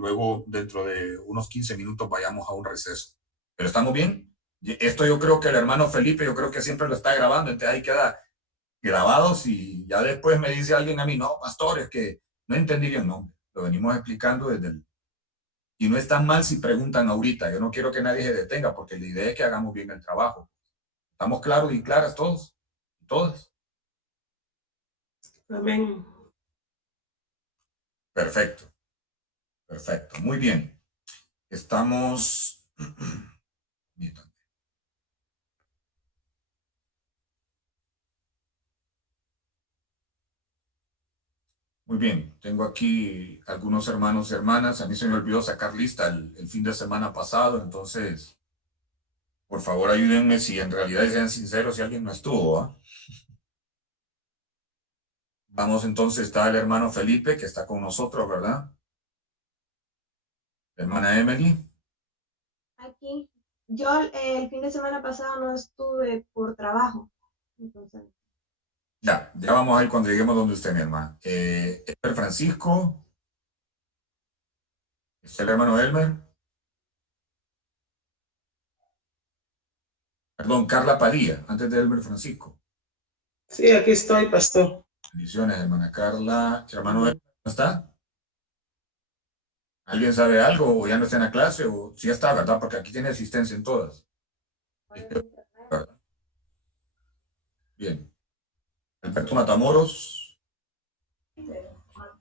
luego dentro de unos 15 minutos vayamos a un receso. ¿Pero estamos bien? Esto yo creo que el hermano Felipe, yo creo que siempre lo está grabando, entonces ahí queda grabados y ya después me dice alguien a mí, no, pastor, es que no entendí bien, no, lo venimos explicando desde el... Y no es tan mal si preguntan ahorita, yo no quiero que nadie se detenga porque la idea es que hagamos bien el trabajo. ¿Estamos claros y claras todos? ¿Todas? Amén. Perfecto, perfecto, muy bien. Estamos... Muy bien, tengo aquí algunos hermanos y hermanas. A mí se me olvidó sacar lista el fin de semana pasado, entonces, por favor, ayúdenme si en realidad sean sinceros si alguien no estuvo. ¿Ah? Vamos entonces, está el hermano Felipe, que está con nosotros, ¿verdad? Hermana Emily. Aquí. Yo el fin de semana pasado no estuve por trabajo. Entonces. Ya vamos a ir cuando lleguemos donde usted, mi hermana. Elmer Francisco. ¿Está el hermano Elmer? Perdón, Carla Padilla, antes de Elmer Francisco. Sí, aquí estoy, pastor. Bendiciones, hermana Carla. ¿Hermano Elmer no está? ¿Alguien sabe algo o ya no está en la clase o sí está, verdad? Porque aquí tiene asistencia en todas. ¿Verdad? Bien. Alberto Matamoros.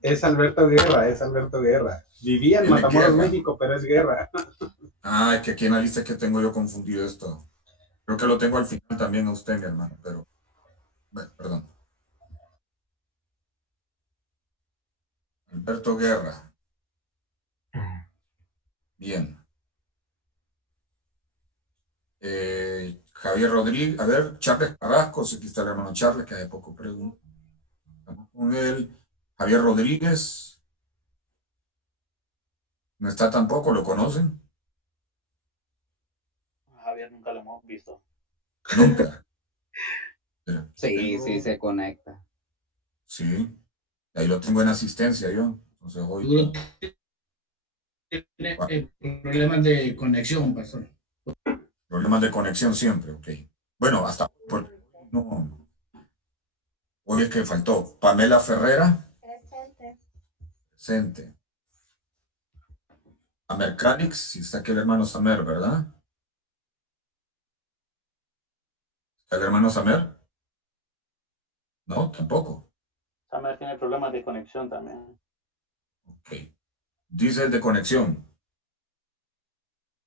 Es Alberto Guerra, es Alberto Guerra. Vivía en Matamoros, México, pero es Guerra. Ah, es que aquí en la lista que tengo yo confundido esto. Creo que lo tengo al final también a usted, mi hermano, pero... Bueno, perdón. Alberto Guerra. Bien. Javier Rodríguez, a ver, Charles Carrasco, aquí está el hermano Charles, que hace poco preguntó. Estamos con él. Javier Rodríguez. No está tampoco, ¿lo conocen? Javier nunca lo hemos visto. Nunca. Sí, sí se conecta. Sí, ahí lo tengo en asistencia yo. Entonces hoy... Tiene problemas de conexión, pastor. Problemas de conexión siempre, ok. Bueno, hasta por... no. Hoy es que faltó. Pamela Ferrera. Presente. Presente. Amer Calix, si está aquí el hermano Samer, ¿verdad? ¿Está el hermano Samer? No, tampoco. Samer tiene problemas de conexión también. Ok. Dice de conexión.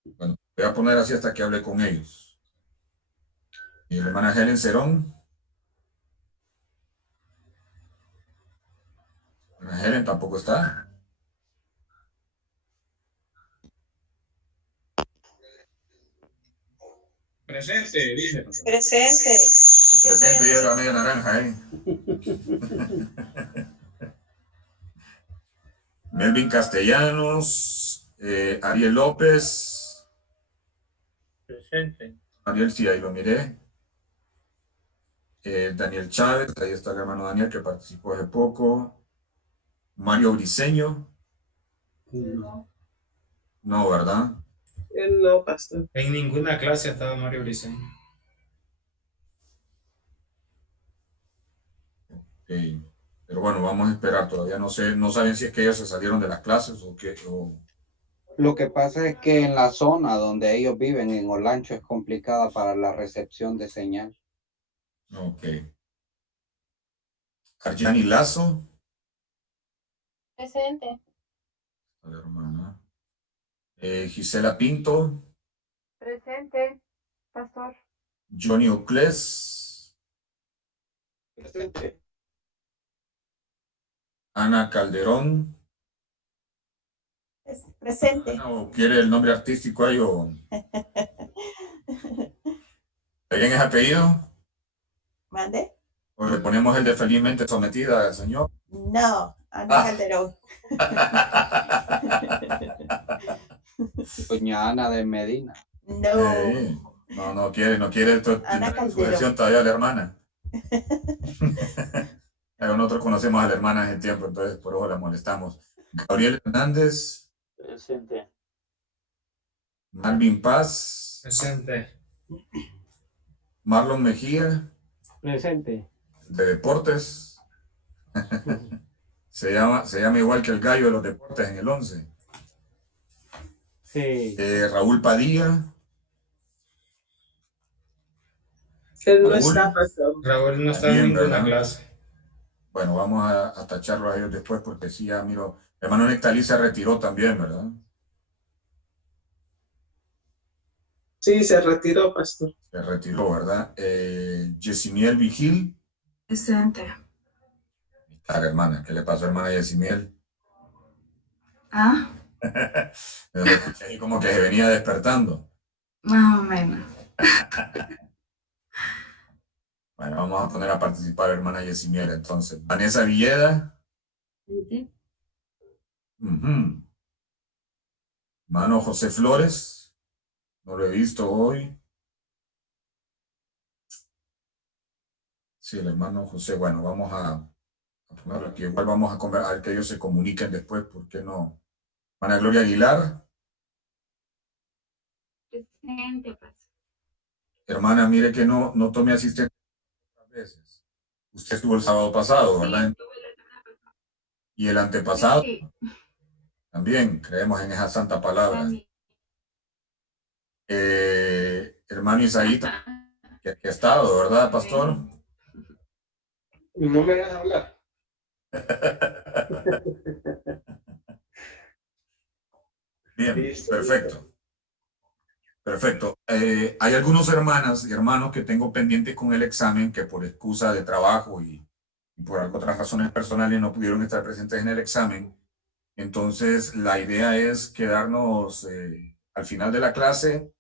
Bueno, voy a poner así hasta que hable con ellos. Y la hermana Helen Cerón. La hermana Helen tampoco está. Presente, dice. Presente. Presente y la media naranja, ¿eh? Melvin Castellanos, Ariel López. Presente. Ariel, sí, ahí lo miré. Daniel Chávez, ahí está el hermano Daniel que participó hace poco. Mario Briceño. No, ¿verdad? No, pastor. En ninguna clase estaba Mario Briceño. Okay. Pero bueno, vamos a esperar, todavía no sé, no saben si es que ellos se salieron de las clases o qué. Lo que pasa es que en la zona donde ellos viven, en Olancho, es complicada para la recepción de señal. Ok. Arjani Lazo. Presente. La hermana. Gisela Pinto. Presente, pastor. Johnny Ocles. Presente. Ana Calderón. Presente. ¿O quiere el nombre artístico ahí o...? ¿Alguien es apellido? ¿Mande? ¿O le ponemos el de felizmente sometida al señor? No, Ana Calderón. Doña Ana de Medina. No. No quiere su versión todavía la hermana. Nosotros conocemos a la hermana hace tiempo, entonces por eso la molestamos. Gabriel Hernández. Presente. Marvin Paz, Presente. Marlon Mejía, Presente. de Deportes. Se llama igual que el gallo de los deportes en el 11. Sí. Raúl Padilla. Él no Raúl. está, pastor. Raúl no está en Bien, ninguna ¿verdad? clase. Bueno, vamos a tacharlo a ellos después porque sí, ya miro. Hermano Nectalí se retiró también, ¿verdad? Sí, se retiró, pastor. Se retiró, ¿verdad? Yesimiel Vigil. Presente. Claro, hermana. ¿Qué le pasó, hermana Yesimiel? Ah, Me lo escuché ahí como que se venía despertando. más o menos. Bueno, vamos a poner a participar a hermana Yesimiel entonces. Vanessa Villeda. Ujú. Hermano José Flores. No lo he visto hoy. Sí, el hermano José. Bueno, vamos a ponerlo aquí. Igual vamos a ver que ellos se comuniquen después. ¿Por qué no? Ana Gloria Aguilar. Presente, pastor. Hermana, mire que no tome asistencia otras veces. Usted estuvo el sábado pasado, ¿verdad? Sí, tuve la semana pasada. Y el antepasado Sí, también. Creemos en esa santa palabra. también. Hermano Isaí, que ha estado, ¿verdad, pastor? Y no me dejan hablar. Bien, Listo, perfecto. Perfecto. Hay algunos hermanas y hermanos que tengo pendientes con el examen que por excusa de trabajo y por otras razones personales no pudieron estar presentes en el examen. Entonces, la idea es quedarnos al final de la clase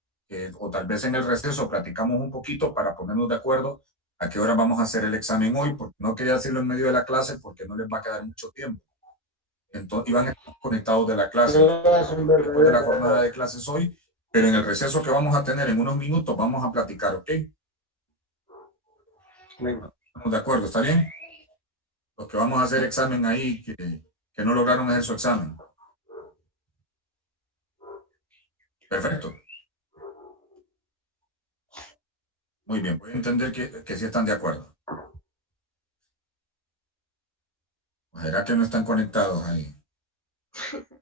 o tal vez en el receso platicamos un poquito para ponernos de acuerdo a qué hora vamos a hacer el examen hoy, porque no quería hacerlo en medio de la clase porque no les va a quedar mucho tiempo. Entonces, iban a estar conectados de la clase. Después de la jornada de clases hoy, pero en el receso que vamos a tener en unos minutos vamos a platicar, ¿ok? Estamos de acuerdo, ¿está bien? Los que vamos a hacer examen ahí que no lograron hacer su examen. Perfecto. Muy bien, voy a entender que sí están de acuerdo. ¿Será que no están conectados ahí?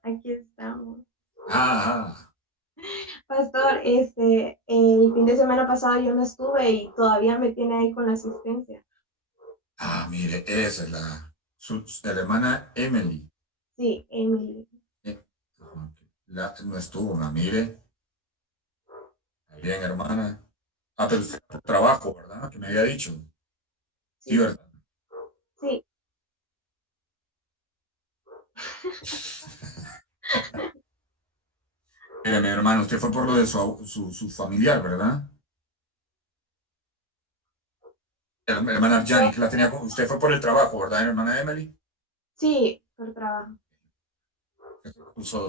Aquí estamos. Ah, Pastor, el fin de semana pasado yo no estuve y todavía me tiene ahí con la asistencia. mire, esa es de la hermana Emily. Sí, Emily. No estuvo, mire. Bien, hermana. Pero usted por trabajo, ¿verdad? Que me había dicho. Sí, ¿verdad? Sí. Mire, mi hermano, usted fue por lo de su familiar, ¿verdad? Hermana Arjani, que la tenía con usted, fue por el trabajo, ¿verdad, hermana Emily? Sí, por trabajo.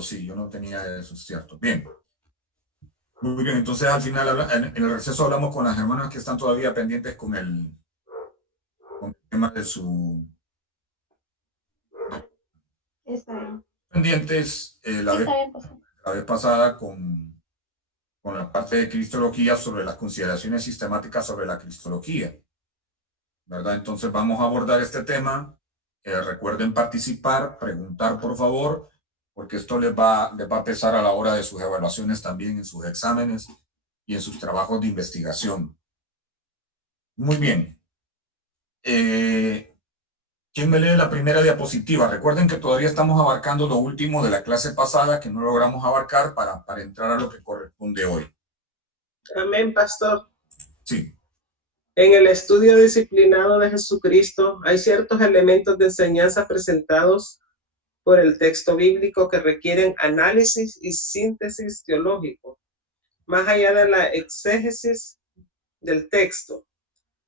Sí, yo no tenía eso, es cierto. Bien. Muy bien, entonces al final en el receso hablamos con las hermanas que están todavía pendientes con el tema de su... Está bien. Pendientes la vez pasada con la parte de cristología sobre las consideraciones sistemáticas sobre la cristología, ¿verdad? Entonces vamos a abordar este tema. Recuerden participar, preguntar por favor, porque esto les va a pesar a la hora de sus evaluaciones también, en sus exámenes y en sus trabajos de investigación. Muy bien. ¿Quién me lee la primera diapositiva? Recuerden que todavía estamos abarcando lo último de la clase pasada que no logramos abarcar para entrar a lo que corresponde hoy. Amén, pastor. Sí. En el estudio disciplinado de Jesucristo hay ciertos elementos de enseñanza presentados por el texto bíblico que requieren análisis y síntesis teológico, más allá de la exégesis del texto.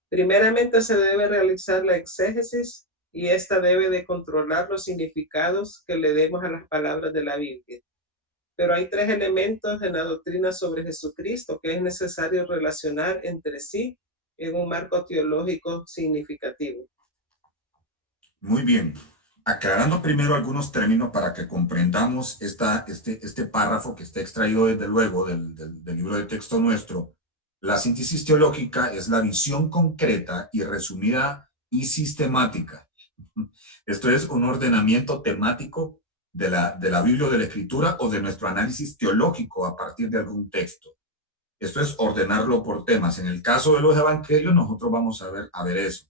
Primeramente se debe realizar la exégesis y esta debe de controlar los significados que le demos a las palabras de la Biblia. Pero hay tres elementos en la doctrina sobre Jesucristo que es necesario relacionar entre sí en un marco teológico significativo. Muy bien. Aclarando primero algunos términos para que comprendamos este párrafo que está extraído desde luego del libro de texto nuestro. La síntesis teológica es la visión concreta y resumida y sistemática. Esto es un ordenamiento temático de la Biblia o de la Escritura o de nuestro análisis teológico a partir de algún texto. Esto es ordenarlo por temas. En el caso de los evangelios, nosotros vamos a ver eso.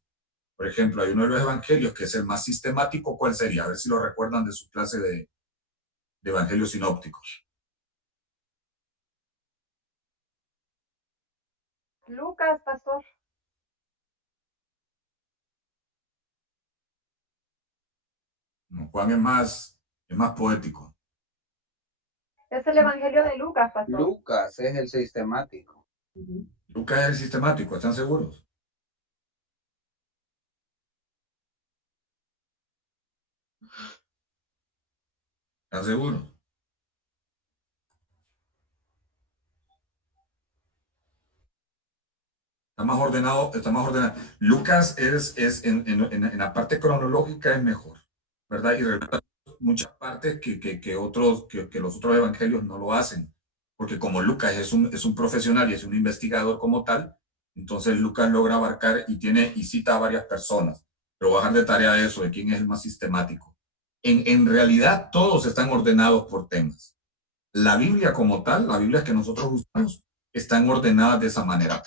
Por ejemplo, hay uno de los evangelios que es el más sistemático. ¿Cuál sería? A ver si lo recuerdan de su clase de evangelios sinópticos. Lucas, pastor. No, Juan es más poético. Es el evangelio de Lucas, pastor. Lucas es el sistemático. Lucas es el sistemático, ¿están seguros? ¿Están seguros? Está más ordenado, está más ordenado. Lucas es en la parte cronológica es mejor, ¿verdad? Y relata muchas partes que los otros evangelios no lo hacen, porque como Lucas es un profesional y es un investigador como tal, entonces Lucas logra abarcar y cita a varias personas, pero voy a dejar de tarea eso, de quién es el más sistemático. En realidad todos están ordenados por temas. La Biblia como tal, las Biblias que nosotros usamos, están ordenadas de esa manera.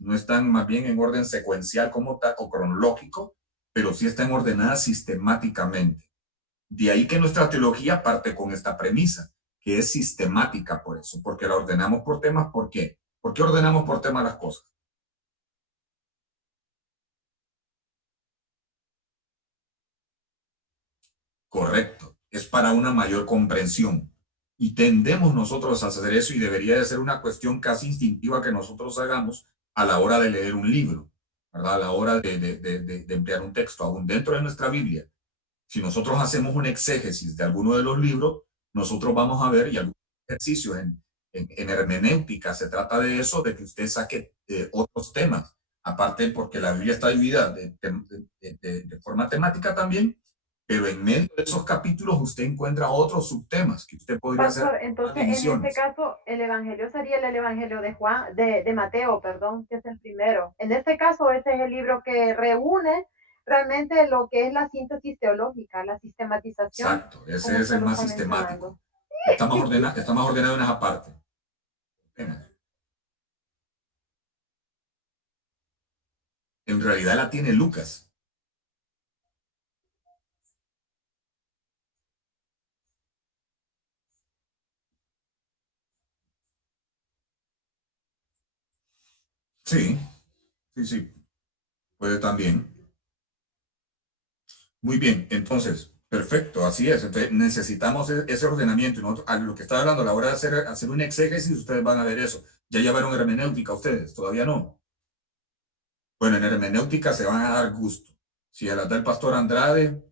No están más bien en orden secuencial como tal o cronológico, pero sí están ordenadas sistemáticamente. De ahí que nuestra teología parte con esta premisa, que es sistemática por eso, porque la ordenamos por temas. ¿Por qué? ¿Por qué ordenamos por temas las cosas? Correcto, es para una mayor comprensión. Y tendemos nosotros a hacer eso y debería de ser una cuestión casi instintiva que nosotros hagamos a la hora de leer un libro, ¿verdad? A la hora de emplear un texto, aún dentro de nuestra Biblia. Si nosotros hacemos un exégesis de alguno de los libros, nosotros vamos a ver, y algunos ejercicios en hermenéutica se trata de eso, de que usted saque otros temas, aparte porque la Biblia está dividida de forma temática también, pero en medio de esos capítulos usted encuentra otros subtemas que usted podría hacer. Entonces, en este caso, el evangelio sería el evangelio de Juan, de Mateo, perdón, que es el primero. En este caso, ese es el libro que reúne realmente lo que es la síntesis teológica, la sistematización. Exacto, ese es el más sistemático. Está más ordenado en esa parte. En realidad la tiene Lucas. Sí, sí, puede también. Muy bien, entonces, perfecto, así es. Entonces necesitamos ese ordenamiento. Nosotros, a lo que estaba hablando, a la hora de hacer un exégesis, ustedes van a ver eso. ¿Ya llevaron hermenéutica ustedes? ¿Todavía no? Bueno, en hermenéutica se van a dar gusto. Si a la del pastor Andrade,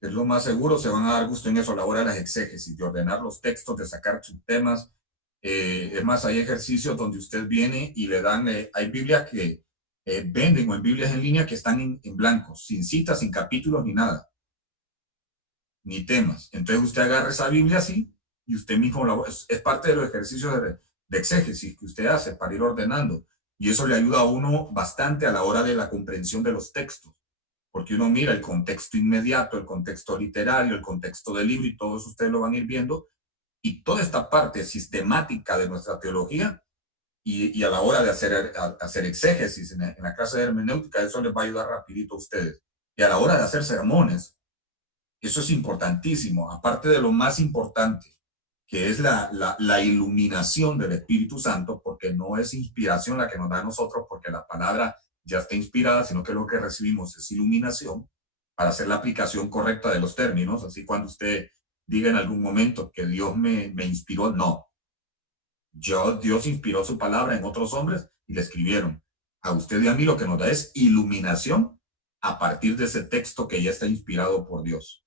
es lo más seguro, se van a dar gusto en eso a la hora de las exégesis, de ordenar los textos, de sacar subtemas. Es más, hay ejercicios donde usted viene y le dan, hay Biblias que venden o en Biblias en línea que están en blanco, sin citas, sin capítulos, ni nada, ni temas. Entonces usted agarra esa Biblia así y usted mismo es parte de los ejercicios de exégesis que usted hace para ir ordenando. Y eso le ayuda a uno bastante a la hora de la comprensión de los textos, porque uno mira el contexto inmediato, el contexto literario, el contexto del libro y todo eso ustedes lo van a ir viendo. Y toda esta parte sistemática de nuestra teología y a la hora de hacer exégesis en la clase de hermenéutica, eso les va a ayudar rapidito a ustedes. Y a la hora de hacer sermones, eso es importantísimo, aparte de lo más importante, que es la iluminación del Espíritu Santo, porque no es inspiración la que nos da a nosotros, porque la palabra ya está inspirada, sino que lo que recibimos es iluminación para hacer la aplicación correcta de los términos. Así cuando usted diga en algún momento que Dios me inspiró, no. Dios inspiró su palabra en otros hombres y le escribieron. A usted y a mí lo que nos da es iluminación a partir de ese texto que ya está inspirado por Dios.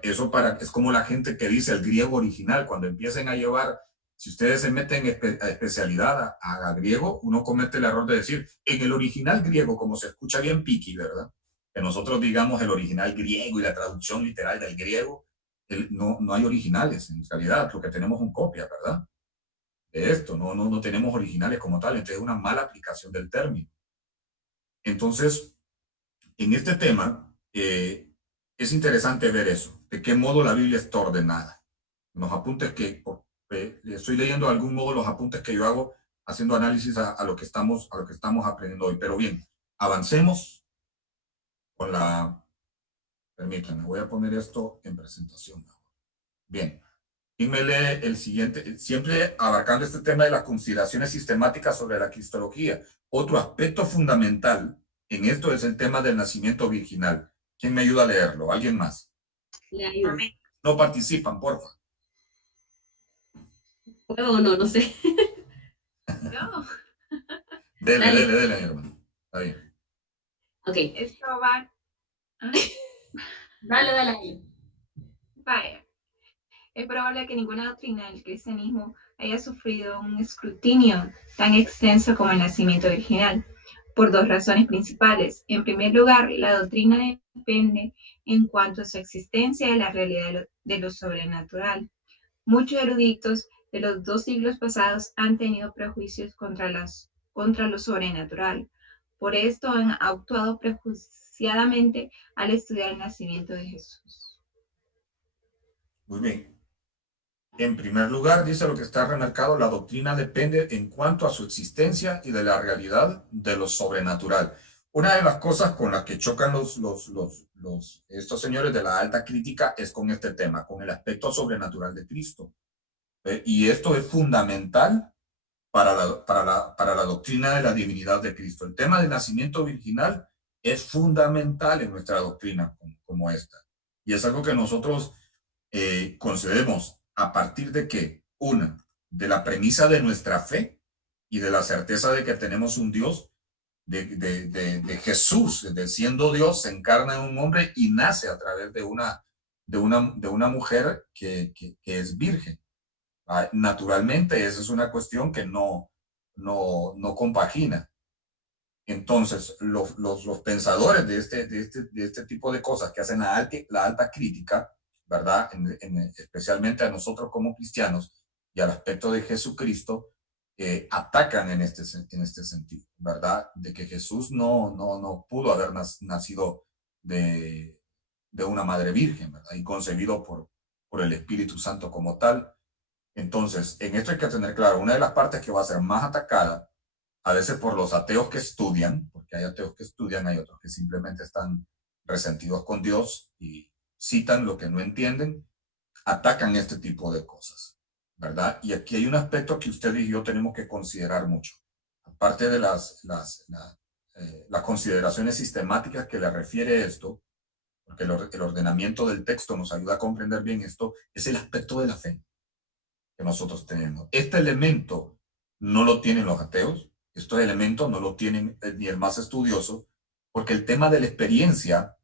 Eso es como la gente que dice el griego original, cuando empiecen a llevar, si ustedes se meten a especialidad a griego, uno comete el error de decir, en el original griego, como se escucha bien piqui, ¿verdad? que nosotros digamos el original griego y la traducción literal del griego, no hay originales en realidad, lo que tenemos es copia, ¿verdad? De esto, no tenemos originales como tal, entonces es una mala aplicación del término. Entonces, en este tema, es interesante ver eso, de qué modo la Biblia está ordenada. Los apuntes que, estoy leyendo de algún modo los apuntes que yo hago, haciendo análisis a lo que estamos aprendiendo hoy. Pero bien, avancemos con la... Permítanme, voy a poner esto en presentación. Bien, ¿quién me lee el siguiente? Siempre abarcando este tema de las consideraciones sistemáticas sobre la cristología. Otro aspecto fundamental en esto es el tema del nacimiento virginal. ¿Quién me ayuda a leerlo? ¿Alguien más? Le ayudo. No participan, porfa. ¿Puedo o no? No sé. No. Dele, mi hermano. Está bien. Ok. Esto va. Dale ahí. Vaya. Es probable que ninguna doctrina del cristianismo haya sufrido un escrutinio tan extenso como el nacimiento virginal, por dos razones principales. En primer lugar, la doctrina depende en cuanto a su existencia de la realidad de lo sobrenatural. Muchos eruditos de los 2 siglos pasados han tenido prejuicios contra lo sobrenatural. Por esto han actuado prejuiciadamente al estudiar el nacimiento de Jesús. Muy bien. En primer lugar, dice lo que está remarcado, la doctrina depende en cuanto a su existencia y de la realidad de lo sobrenatural. Una de las cosas con las que chocan estos señores de la alta crítica es con este tema, con el aspecto sobrenatural de Cristo. Y esto es fundamental para la doctrina de la divinidad de Cristo. El tema del nacimiento virginal es fundamental en nuestra doctrina como esta. Y es algo que nosotros concedemos a partir de que, una, de la premisa de nuestra fe y de la certeza de que tenemos un Dios, de Jesús, de siendo Dios, se encarna en un hombre y nace a través de una mujer que es virgen. Naturalmente, esa es una cuestión que no compagina. Entonces, los pensadores de este tipo de cosas que hacen la alta crítica, ¿verdad? Especialmente a nosotros como cristianos y al aspecto de Jesucristo, atacan en este sentido, ¿verdad? De que Jesús no pudo haber nacido de una madre virgen, ¿verdad? Y concebido por el Espíritu Santo como tal. Entonces, en esto hay que tener claro, una de las partes que va a ser más atacada, a veces por los ateos que estudian, porque hay ateos que estudian, hay otros que simplemente están resentidos con Dios y citan lo que no entienden, atacan este tipo de cosas, ¿verdad? Y aquí hay un aspecto que usted y yo tenemos que considerar mucho. Aparte de las consideraciones sistemáticas que le refiere esto, porque el ordenamiento del texto nos ayuda a comprender bien esto, es el aspecto de la fe que nosotros tenemos. Este elemento no lo tienen los ateos, estos elementos no lo tienen ni el más estudioso, porque el tema de la experiencia,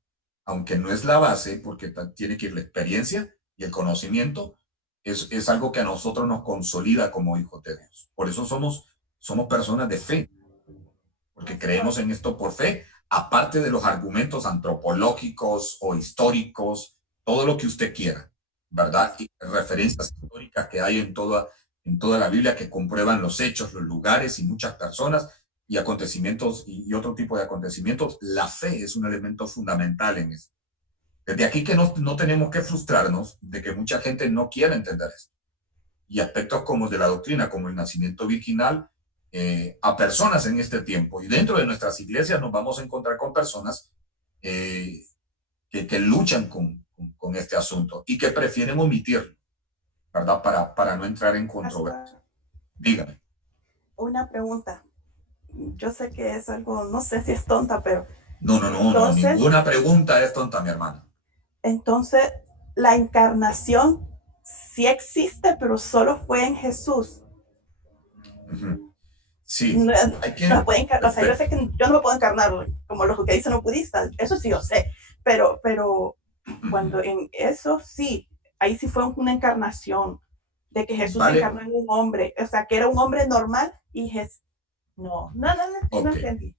aunque no es la base, porque tiene que ir la experiencia y el conocimiento, es algo que a nosotros nos consolida como hijos de Dios. Por eso somos personas de fe, porque creemos en esto por fe, aparte de los argumentos antropológicos o históricos, todo lo que usted quiera, ¿verdad? Y referencias históricas que hay en toda la Biblia que comprueban los hechos, los lugares y muchas personas y acontecimientos y otro tipo de acontecimientos. La fe es un elemento fundamental en eso. Desde aquí que no tenemos que frustrarnos de que mucha gente no quiera entender esto. Y aspectos como de la doctrina, como el nacimiento virginal, a personas en este tiempo. Y dentro de nuestras iglesias nos vamos a encontrar con personas que luchan con este asunto y que prefieren omitirlo, ¿verdad? Para no entrar en controversia. Dígame. Una pregunta. Yo sé que es algo, no sé si es tonta, pero... No, ninguna pregunta es tonta, mi hermano. Entonces, la encarnación sí existe, pero solo fue en Jesús. Sí. No puede encarnar, o sea, yo sé que yo no me puedo encarnar como los que dicen los budistas, eso sí yo sé, pero cuando en eso sí, ahí sí fue una encarnación de que Jesús se encarnó en un hombre, o sea, que era un hombre normal y no entendí.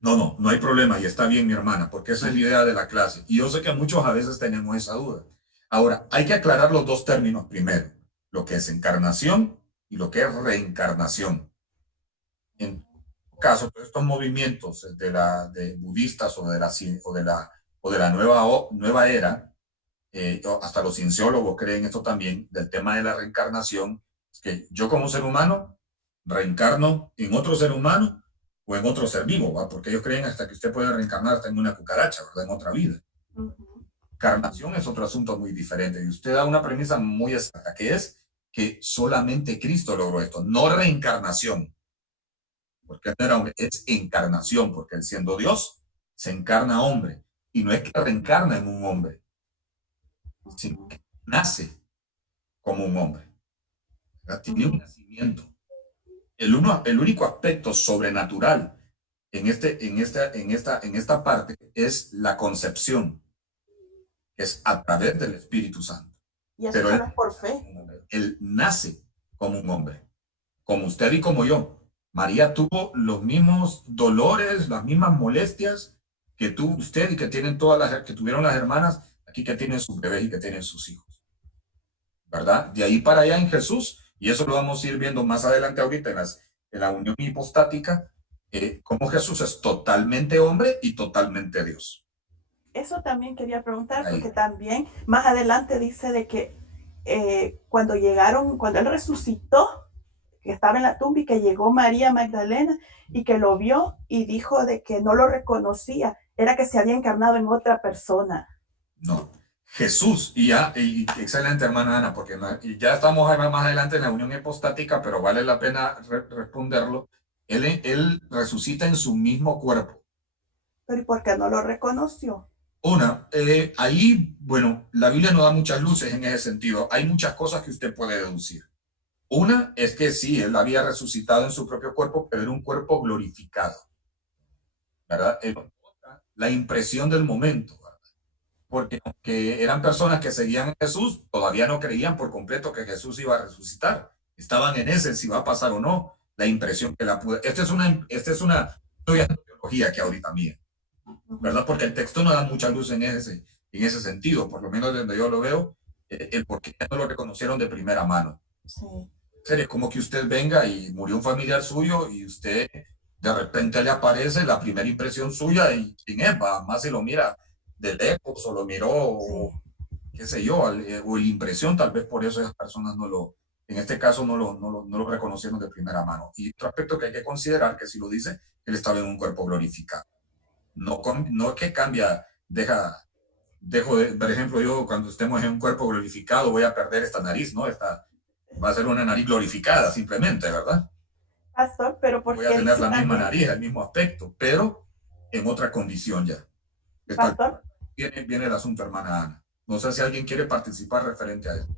No hay problema y está bien, mi hermana, porque esa es la idea de la clase. Y yo sé que muchos a veces tenemos esa duda. Ahora, hay que aclarar los dos términos primero, lo que es encarnación y lo que es reencarnación. En caso, todos estos movimientos de budistas o de la nueva era, hasta los cienciólogos creen esto también, del tema de la reencarnación, es que yo como ser humano reencarno en otro ser humano o en otro ser vivo, ¿va? Porque ellos creen hasta que usted puede reencarnar hasta en una cucaracha, ¿verdad? En otra vida. Encarnación es otro asunto muy diferente y usted da una premisa muy exacta, que es que solamente Cristo logró esto, no reencarnación, porque no era hombre, es encarnación, porque él siendo Dios se encarna hombre y no es que reencarna en un hombre, sino que nace como un hombre, ¿verdad? Tiene un nacimiento. El único aspecto sobrenatural en esta parte es la concepción, que es a través del Espíritu Santo. Y eso Pero no es por fe. Él nace como un hombre, como usted y como yo. María tuvo los mismos dolores, las mismas molestias que tuvo usted y que tienen que tuvieron las hermanas aquí, que tienen sus bebés y que tienen sus hijos, ¿verdad? De ahí para allá en Jesús, y eso lo vamos a ir viendo más adelante ahorita en la unión hipostática, cómo Jesús es totalmente hombre y totalmente Dios. Eso también quería preguntar, porque también más adelante dice de que cuando él resucitó, que estaba en la tumba y que llegó María Magdalena y que lo vio y dijo de que no lo reconocía, era que se había encarnado en otra persona. No, Jesús, y excelente hermana Ana, porque ya estamos más adelante en la unión hipostática, pero vale la pena responderlo. Él resucita en su mismo cuerpo. Pero ¿y por qué no lo reconoció? Ahí, bueno, la Biblia no da muchas luces en ese sentido. Hay muchas cosas que usted puede deducir. Una es que sí, él había resucitado en su propio cuerpo, pero era un cuerpo glorificado, ¿verdad? La impresión del momento, ¿verdad? Porque aunque eran personas que seguían a Jesús, todavía no creían por completo que Jesús iba a resucitar. Estaban en ese, si va a pasar o no, la impresión que la pude. Esta es una teología que ahorita mía, ¿verdad? Porque el texto no da mucha luz en ese sentido, por lo menos donde yo lo veo, el por qué no lo reconocieron de primera mano. Sí. Es como que usted venga y murió un familiar suyo y usted de repente le aparece la primera impresión suya y quién es, más se lo mira de lejos o lo miró, sí, qué sé yo, o la impresión, tal vez por eso esas personas en este caso no lo reconocieron de primera mano. Y otro aspecto que hay que considerar, que si lo dice, él estaba en un cuerpo glorificado. No es que cambia, por ejemplo, yo cuando estemos en un cuerpo glorificado voy a perder esta nariz, ¿no? Va a ser una nariz glorificada simplemente, ¿verdad? Pastor, pero ¿por qué voy a tener la misma nariz, el mismo aspecto, pero en otra condición ya. Pastor. Viene el asunto, hermana Ana. No sé si alguien quiere participar referente a eso.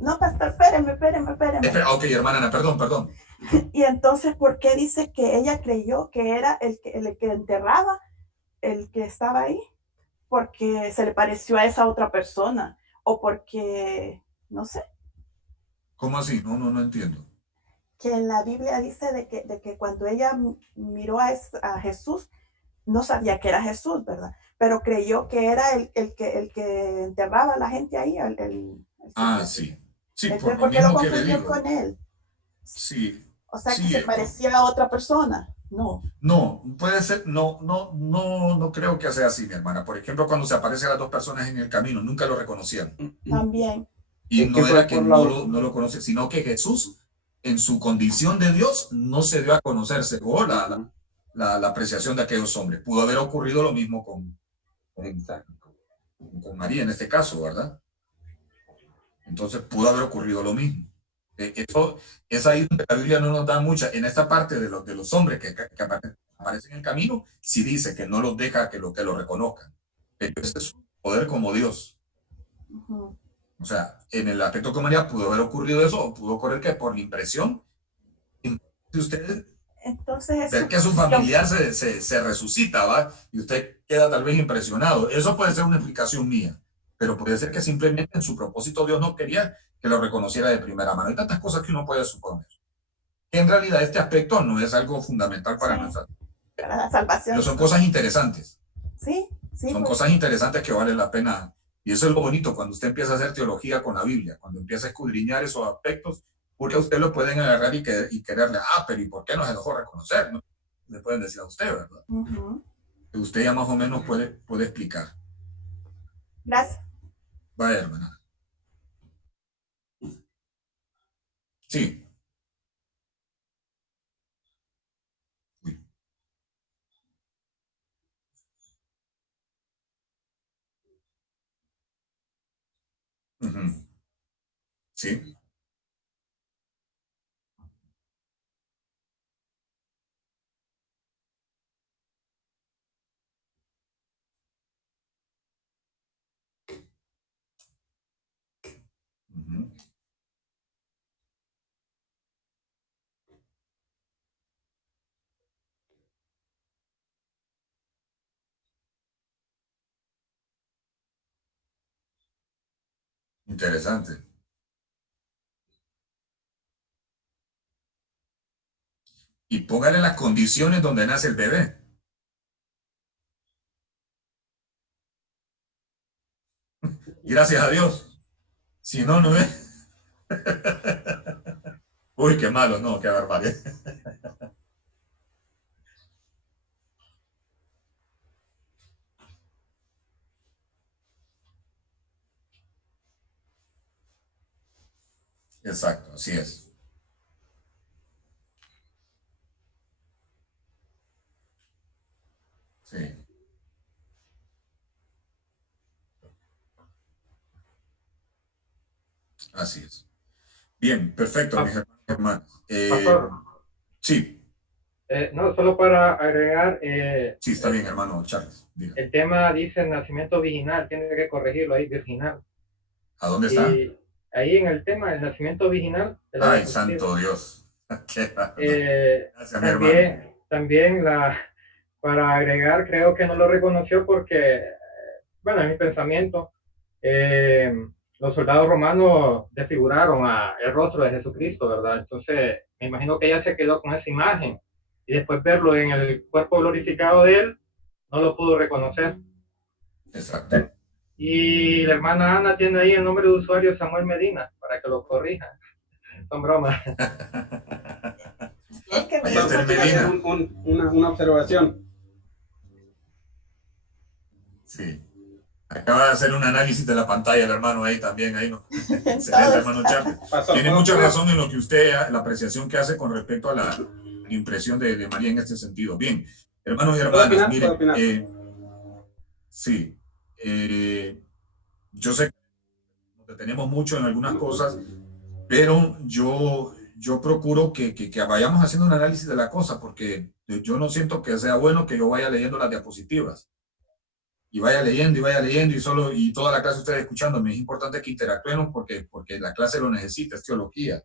No, pastor, espéreme. Ok, hermana Ana, perdón. Y entonces, ¿por qué dice que ella creyó que era el que enterraba, el que estaba ahí? Porque se le pareció a esa otra persona, o porque, no sé. ¿Cómo así? No entiendo. Que en la Biblia dice de que cuando ella miró a Jesús, no sabía que era Jesús, ¿verdad? Pero creyó que era el que enterraba a la gente ahí. Sí. Entonces, ¿por qué lo confundió con él? Sí. O sea, que se parecía a otra persona. No, puede ser, no creo que sea así, mi hermana. Por ejemplo, cuando se aparecen las dos personas en el camino, nunca lo reconocieron. También. Y no era que no lo conoce, sino que Jesús, en su condición de Dios, no se dio a conocerse o la apreciación de aquellos hombres. Pudo haber ocurrido lo mismo con María en este caso, ¿verdad? Entonces pudo haber ocurrido lo mismo. Eso es ahí donde la Biblia no nos da mucha. En esta parte de los hombres que aparecen en el camino, sí dice que no los deja que lo reconozcan. Pero ese es su poder como Dios. O sea, en el aspecto de María pudo haber ocurrido eso, o pudo ocurrir que por la impresión de usted ver que su familiar se resucita, ¿va? Y usted queda tal vez impresionado. Eso puede ser una explicación mía, pero puede ser que simplemente en su propósito Dios no quería que lo reconociera de primera mano. Hay tantas cosas que uno puede suponer. En realidad este aspecto no es algo fundamental para nosotros. para la salvación. Pero son cosas interesantes. Sí, sí. Son pues. cosas interesantes que valen la pena. Y eso es lo bonito cuando usted empieza a hacer teología con la Biblia, cuando empieza a escudriñar esos aspectos, porque a usted lo pueden agarrar y quererle, pero ¿y por qué no se dejó reconocer? ¿No? Le pueden decir a usted, ¿verdad? Que usted ya más o menos puede explicar. Gracias. Vaya, hermana. Sí. Sí. Interesante. Y póngale las condiciones donde nace el bebé. Gracias a Dios. Si no, no es. Uy, qué malo, no, qué barbaridad. Exacto, así es. Sí. Así es. Bien, perfecto, mis hermanos. Pastor. Sí. No, solo para agregar. Sí, está bien, hermano Charles. Diga. El tema dice nacimiento virginal, tiene que corregirlo ahí, virginal. ¿A dónde está? Y ahí en el tema, el nacimiento virginal. Ay, santo Dios. Gracias, mi hermano. También para agregar, creo que no lo reconoció porque, bueno, en mi pensamiento, los soldados romanos desfiguraron el rostro de Jesucristo, ¿verdad? Entonces, me imagino que ella se quedó con esa imagen y después verlo en el cuerpo glorificado de él, no lo pudo reconocer. Exacto. Y la hermana Ana tiene ahí el nombre de usuario Samuel Medina para que lo corrija. Son bromas. Una observación. Sí. Acaba de hacer un análisis de la pantalla el hermano ahí también. Ahí no. Excelente, hermano Charles. Tiene mucha razón en lo que usted, la apreciación que hace con respecto a la impresión de María en este sentido. Bien, hermanos y hermanas, miren, sí, yo sé que nos detenemos mucho en algunas cosas, pero yo procuro que vayamos haciendo un análisis de la cosa, porque yo no siento que sea bueno que yo vaya leyendo las diapositivas y vaya leyendo y toda la clase ustedes escuchándome. Es importante que interactuemos porque la clase lo necesita, es teología.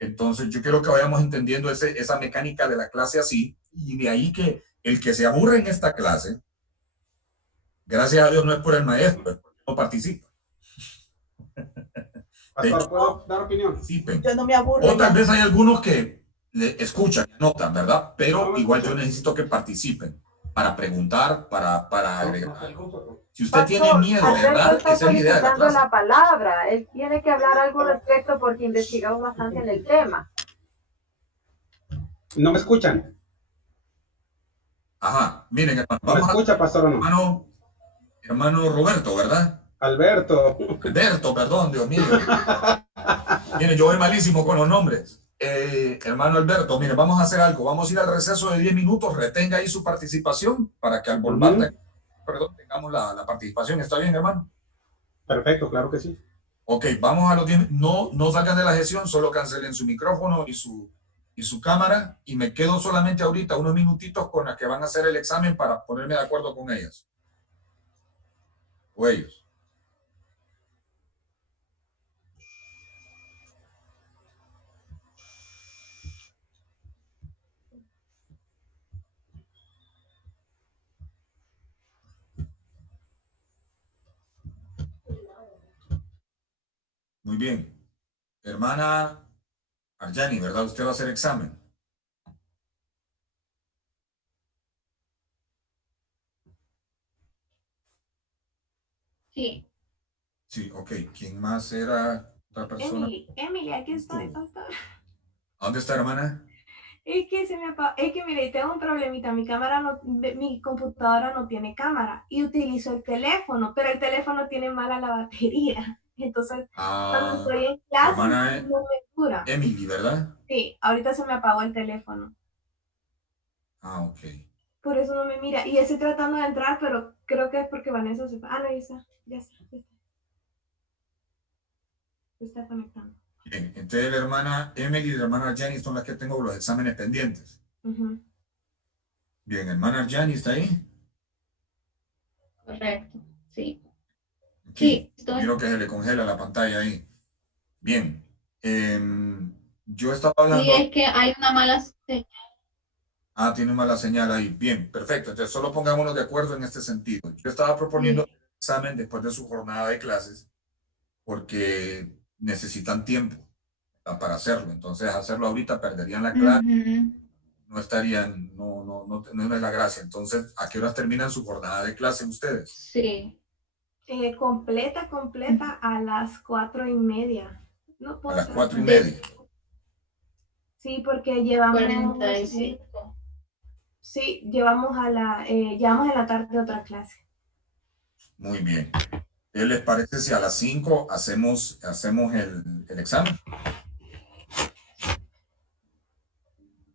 Entonces yo quiero que vayamos entendiendo esa mecánica de la clase así, y de ahí que el que se aburre en esta clase, gracias a Dios no es por el maestro, es porque no participa. Pastor, ¿puedo dar opinión? Yo no me aburro. O tal vez hay algunos que le escuchan, anotan, ¿verdad? Pero igual yo necesito que participen para preguntar, para agregar algo. Si usted tiene miedo, ¿verdad? Está Esa es la idea de la solicitando clase. la palabra. Él tiene que hablar algo al respecto porque investigamos bastante en el tema. ¿No me escuchan? Ajá, miren, hermano. ¿Me escucha, pastor, o no? Hermano Roberto, ¿verdad? Alberto, perdón, Dios mío. Mire, yo voy malísimo con los nombres. Hermano Alberto, mire, vamos a hacer algo. Vamos a ir al receso de 10 minutos. Retenga ahí su participación para que al volver, tengamos la participación. ¿Está bien, hermano? Perfecto, claro que sí. Ok, vamos a los 10. No salgan de la sesión, solo cancelen su micrófono y su cámara. Y me quedo solamente ahorita unos minutitos con las que van a hacer el examen para ponerme de acuerdo con ellas. O ellos. Muy bien. Hermana Arjani, ¿verdad? Usted va a hacer examen. Sí. Sí, ok. ¿Quién más era otra persona? Emily, aquí estoy, pastor. ¿Dónde está, hermana? Es que es que mire, tengo un problemita, mi computadora no tiene cámara y utilizo el teléfono, pero el teléfono tiene mala la batería. Entonces, cuando Ah, estoy en tu clase hermana no me dura. Emily, ¿verdad? Sí, ahorita se me apagó el teléfono. Ah, ok. Por eso no me mira. Y estoy tratando de entrar, pero creo que es porque Vanessa se... Ah, no, ya está. Ya está. Se está conectando. Bien, entonces la hermana Emily y la hermana Jenny son las que tengo los exámenes pendientes. Ujú. Bien, hermana Jenny está ahí. Correcto. Sí. Aquí. Sí, estoy. Miro que se le congela la pantalla ahí. Bien. Yo estaba Sí, hablando. es que hay una mala señal. Ah, tiene mala señal ahí. Bien, perfecto. Entonces solo pongámonos de acuerdo en este sentido. Yo estaba proponiendo Sí. el examen después de su jornada de clases porque necesitan tiempo para hacerlo. Entonces hacerlo ahorita perderían la clase, Ujú. no estarían, no es la gracia. Entonces, ¿a qué horas terminan su jornada de clase ustedes? Sí. Completa a las 4:30. No A puedo las entrar. 4:30. Sí, porque llevamos, 45. sí, llevamos en la tarde otra clase. Muy bien. ¿Qué les parece si a las 5 hacemos el examen?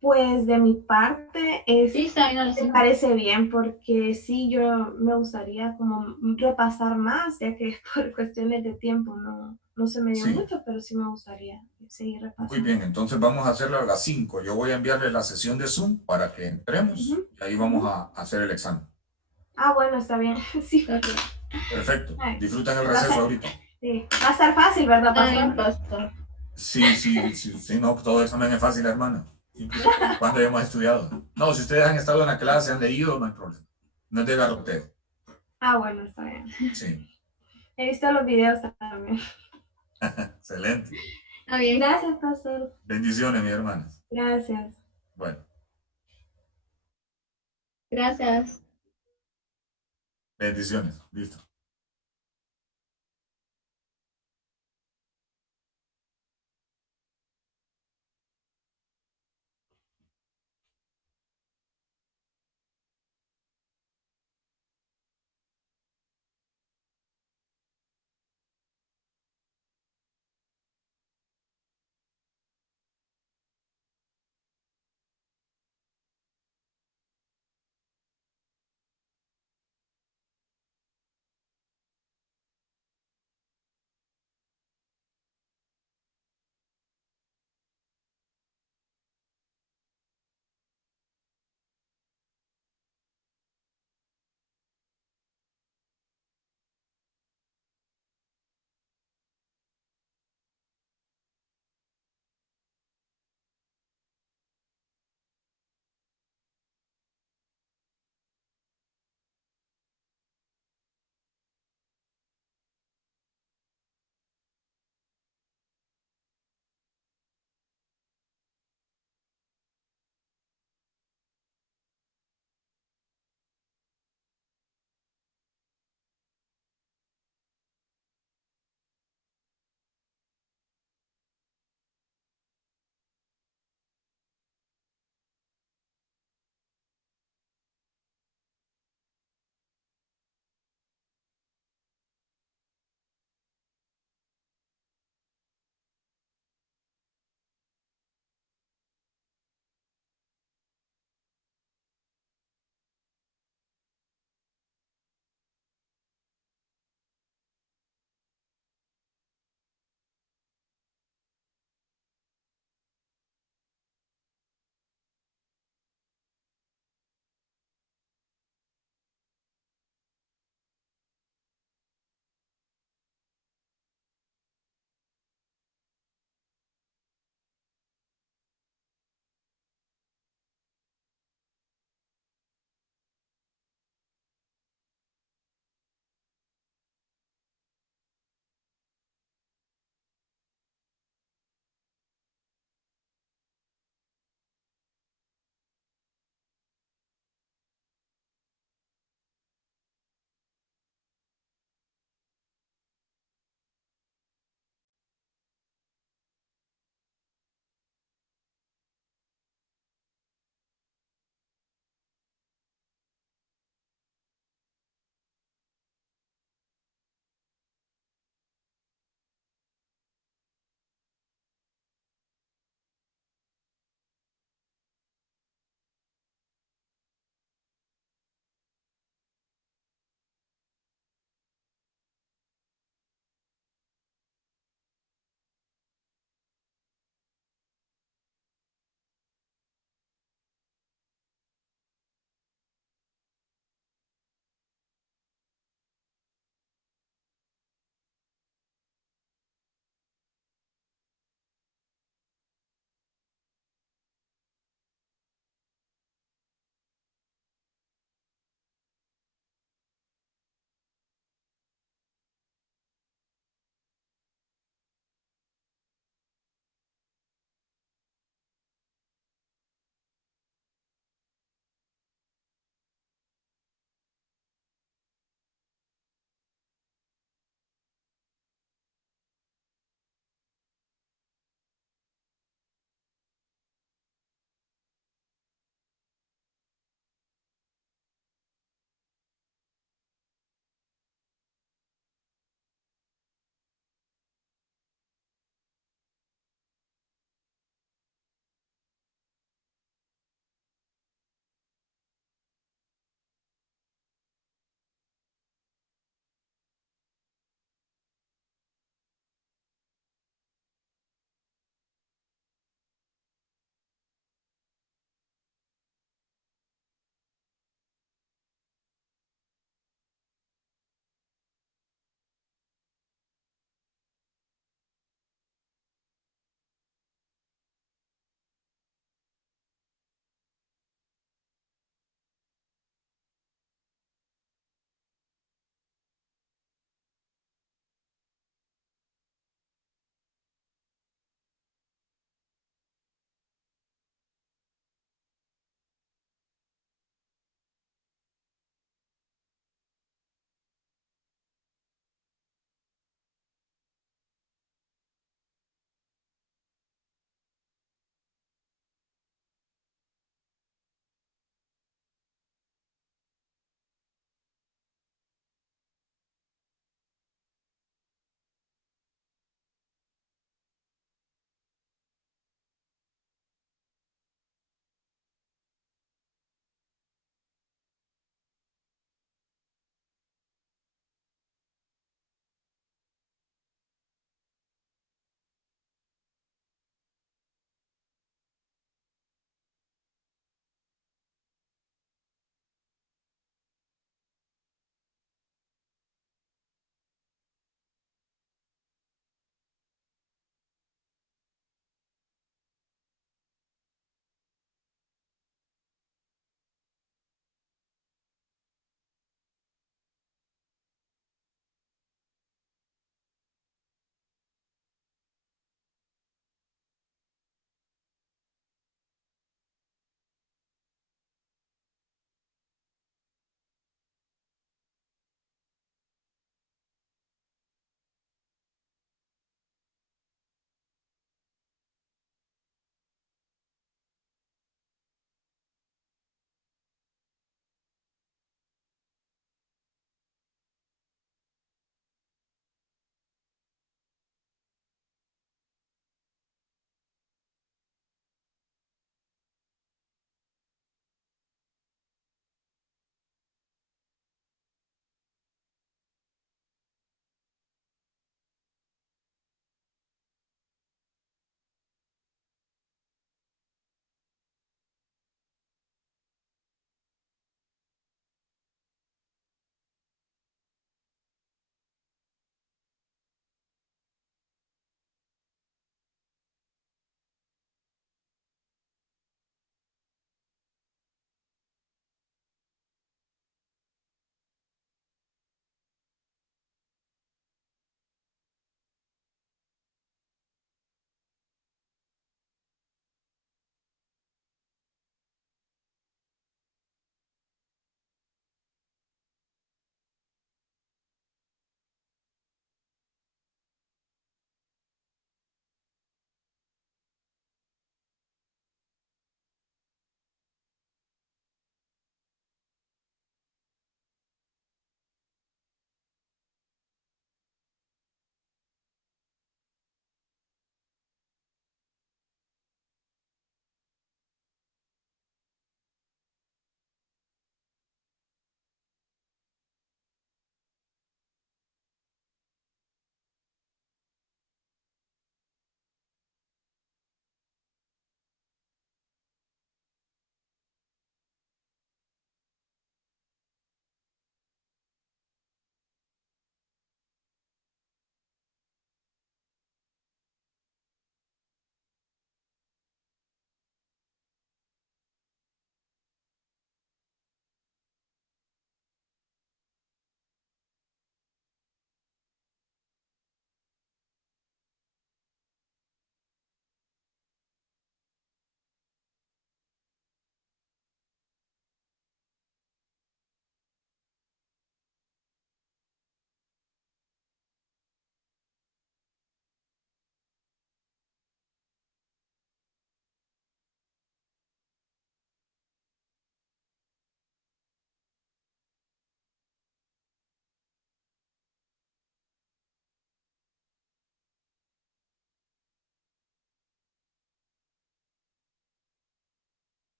Pues de mi parte, Sí, está bien a las me 5. parece bien porque sí, yo me gustaría como repasar más, ya que por cuestiones de tiempo no se me dio Sí, mucho, pero sí me gustaría seguir muy repasando. bien. Entonces vamos a hacerlo a las 5. Yo voy a enviarles la sesión de Zoom para que entremos Ujú, y ahí vamos ujú. a hacer el examen. Ah, bueno, está bien. Sí. Perfecto. Ay, Disfruten el va a receso ser, ahorita. sí. Va a estar fácil, ¿verdad, Está bien, pastor? pastor. Sí, sí, sí, sí, no, todo examen es fácil, hermano. Siempre y cuando hayamos estudiado. No, si ustedes han estado en la clase, han leído, no hay problema. No es de garroteo. Ah, bueno, está bien. Sí, He visto los videos también. excelente. Está bien. Gracias, pastor. Bendiciones, mis hermanas. Gracias. Bueno, Gracias. bendiciones. Listo.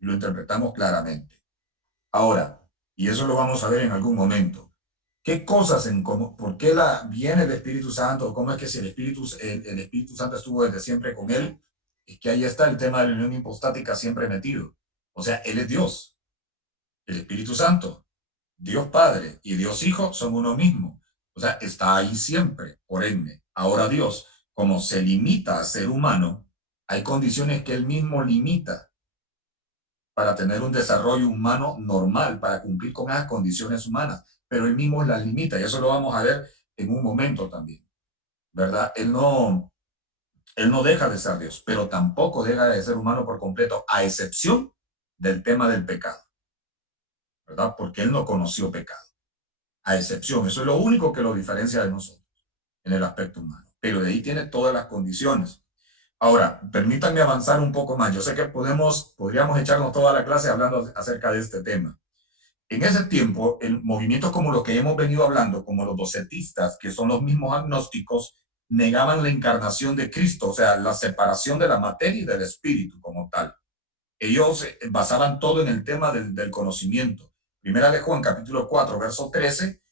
Lo interpretamos claramente. Ahora, y eso lo vamos a ver en algún momento, ¿qué cosas en cómo, por qué viene el Espíritu Santo? ¿Cómo es que si el Espíritu Santo estuvo desde siempre con él? Es que ahí está el tema de la unión hipostática siempre metido. O sea, él es Dios. El Espíritu Santo, Dios Padre y Dios Hijo son uno mismo. O sea, está ahí siempre, por ende. Ahora Dios, como se limita a ser humano, hay condiciones que él mismo limita para tener un desarrollo humano normal, para cumplir con esas condiciones humanas, pero él mismo las limita, y eso lo vamos a ver en un momento también, ¿verdad? Él no deja de ser Dios, pero tampoco deja de ser humano por completo, a excepción del tema del pecado, ¿verdad? Porque él no conoció pecado, a excepción, eso es lo único que lo diferencia de nosotros en el aspecto humano, pero de ahí tiene todas las condiciones. Ahora, permítanme avanzar un poco más. Yo sé que podríamos echarnos toda la clase hablando acerca de este tema. En ese tiempo, el movimiento como lo que hemos venido hablando, como los docetistas, que son los mismos agnósticos, negaban la encarnación de Cristo, o sea, la separación de la materia y del espíritu como tal. Ellos basaban todo en el tema del conocimiento. Primera de Juan, capítulo 4, verso 13,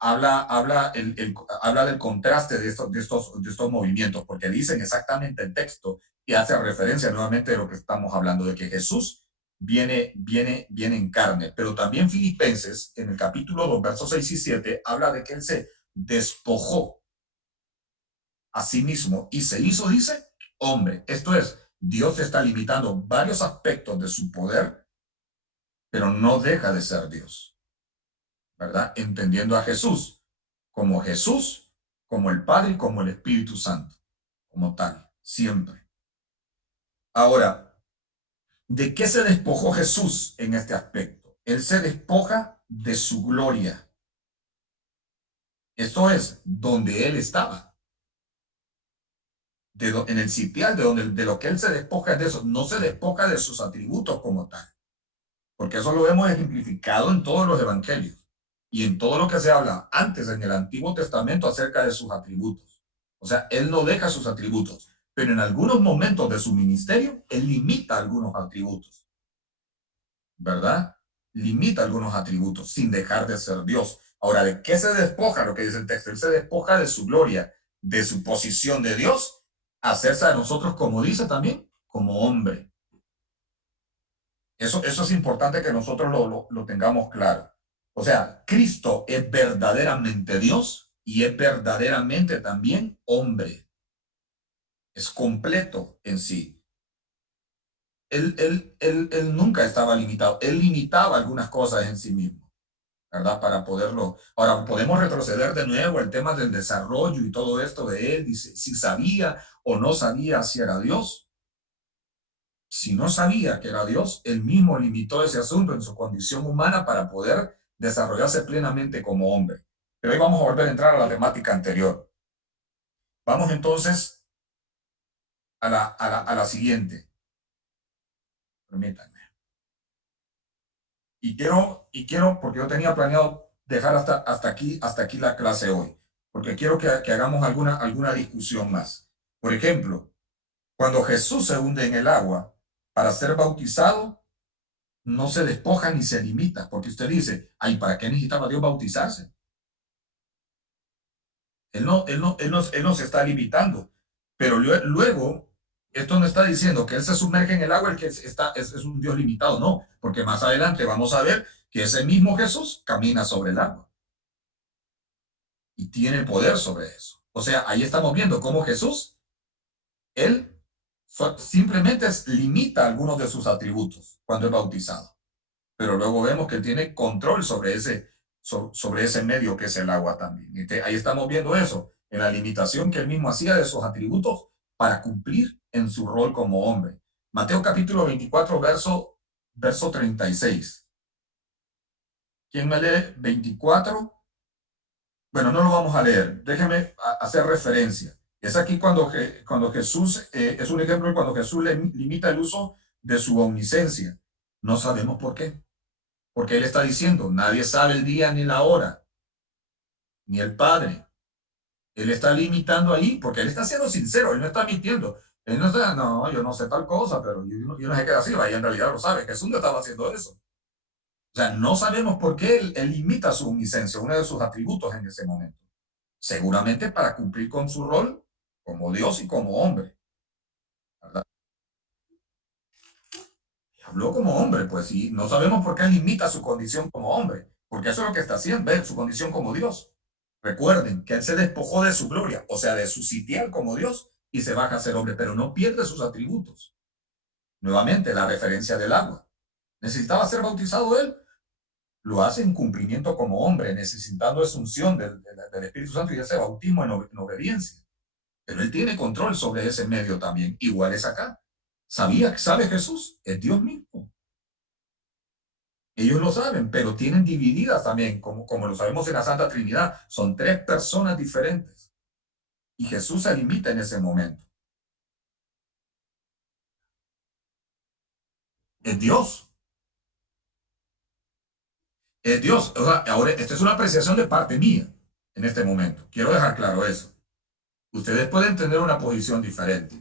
habla del contraste de estos movimientos, porque dicen exactamente el texto y hace referencia nuevamente de lo que estamos hablando, de que Jesús viene en carne. Pero también Filipenses, en el capítulo 2, versos 6 y 7, habla de que él se despojó a sí mismo y se hizo, dice, hombre. Esto es, Dios está limitando varios aspectos de su poder, pero no deja de ser Dios, ¿verdad? Entendiendo a Jesús, como el Padre y como el Espíritu Santo, como tal, siempre. Ahora, ¿de qué se despojó Jesús en este aspecto? Él se despoja de su gloria. Esto es, donde él estaba. En el sitial de lo que él se despoja es de eso, no se despoja de sus atributos como tal. Porque eso lo vemos ejemplificado en todos los evangelios y en todo lo que se habla antes en el Antiguo Testamento acerca de sus atributos. O sea, él no deja sus atributos, pero en algunos momentos de su ministerio, él limita algunos atributos, ¿verdad? Limita algunos atributos sin dejar de ser Dios. Ahora, ¿de qué se despoja? Lo que dice el texto, él se despoja de su gloria, de su posición de Dios, hacerse a nosotros, como dice también, como hombre. Eso es importante que nosotros lo tengamos claro. O sea, Cristo es verdaderamente Dios y es verdaderamente también hombre. Es completo en sí. Él nunca estaba limitado. Él limitaba algunas cosas en sí mismo, ¿verdad? Para poderlo. Ahora, podemos retroceder de nuevo al tema del desarrollo y todo esto de él. Dice, si sabía o no sabía si era Dios. Si no sabía que era Dios, él mismo limitó ese asunto en su condición humana para poder desarrollarse plenamente como hombre. Pero hoy vamos a volver a entrar a la temática anterior. Vamos entonces a la siguiente. Permítanme. Y quiero, porque yo tenía planeado dejar hasta aquí la clase hoy, porque quiero que hagamos alguna discusión más. Por ejemplo, cuando Jesús se hunde en el agua para ser bautizado, no se despoja ni se limita, porque usted dice, ay, ¿para qué necesitaba Dios bautizarse? Él no se está limitando, pero luego, esto no está diciendo que él se sumerge en el agua, el que es un Dios limitado, no, porque más adelante vamos a ver que ese mismo Jesús camina sobre el agua y tiene poder sobre eso. O sea, ahí estamos viendo cómo Jesús, él simplemente limita algunos de sus atributos cuando es bautizado, pero luego vemos que él tiene control sobre ese medio que es el agua también. Ahí estamos viendo eso, en la limitación que él mismo hacía de sus atributos para cumplir en su rol como hombre. Mateo capítulo 24, verso 36. ¿Quién me lee 24? Bueno, no lo vamos a leer. Déjeme hacer referencia. Es aquí cuando Jesús, es un ejemplo de cuando Jesús limita el uso de su omnisciencia. No sabemos por qué. Porque Él está diciendo, nadie sabe el día ni la hora, ni el Padre. Él está limitando ahí, porque Él está siendo sincero, Él no está mintiendo. Él no está, no, yo no sé tal cosa, pero yo no sé qué decir, vaya, en realidad lo sabe. Jesús no estaba haciendo eso. O sea, no sabemos por qué él limita su omnisciencia, uno de sus atributos en ese momento. Seguramente para cumplir con su rol como Dios y como hombre. ¿Verdad? Habló como hombre, pues sí, no sabemos por qué él limita su condición como hombre, porque eso es lo que está haciendo, ver su condición como Dios. Recuerden que él se despojó de su gloria, o sea, de su sitial como Dios, y se baja a ser hombre, pero no pierde sus atributos. Nuevamente, la referencia del agua. ¿Necesitaba ser bautizado él? Lo hace en cumplimiento como hombre, necesitando esa unción del Espíritu Santo y ese bautismo en obediencia. Pero él tiene control sobre ese medio también. Igual es acá. ¿Sabe Jesús? Es Dios mismo. Ellos lo saben, pero tienen divididas también, como lo sabemos en la Santa Trinidad. Son 3 personas diferentes. Y Jesús se limita en ese momento. Es Dios. Es Dios. O sea, ahora, esta es una apreciación de parte mía en este momento. Quiero dejar claro eso. Ustedes pueden tener una posición diferente.